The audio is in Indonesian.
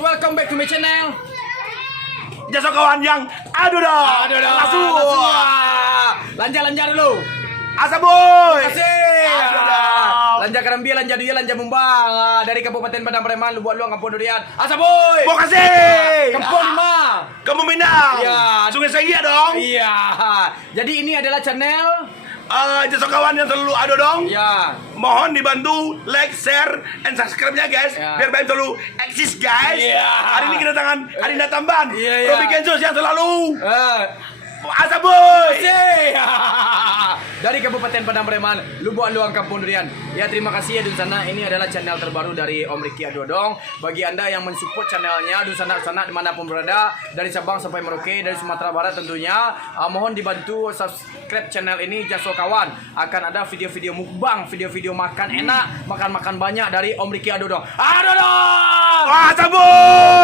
welcome back to my channel. Jasa kawan yang aduh dong. Langsung. Lanja dulu. Asa boy. Kasih. Aduh dong. Lanja Karambia, lanja dia, lanja Mumbang. Dari Kabupaten Padang Preman, Lubuat Luang, Kampung Durian. Asa boy. Mau kasih. Kampung Lima. Kamu Minang. Iya. Sungai Saya dong. Iya. Jadi ini adalah channel. Jasa kawan yang selalu aduh dong. Ya. Mohon dibantu like, share, and subscribe-nya guys. Ya. Biar Baim selalu eksis guys. Iya. Hari ini kedatangan Adinda Tamban. Iya, iya. Robi Kensos yang selalu Asa boy. Kasih. Dari Kabupaten Padang Preman, Lubuan Luang, Kampung Durian. Ya, terima kasih ya Dun Sana. Ini adalah channel terbaru dari Om Ricky Adodong. Bagi Anda yang mensupport channelnya Dun Sana dimanapun berada, dari Sabang sampai Merauke, dari Sumatera Barat tentunya, mohon dibantu subscribe channel ini Jaso Kawan. Akan ada video-video mukbang, video-video makan enak, makan-makan banyak dari Om Ricky Adodong. Adodong! Asa boy.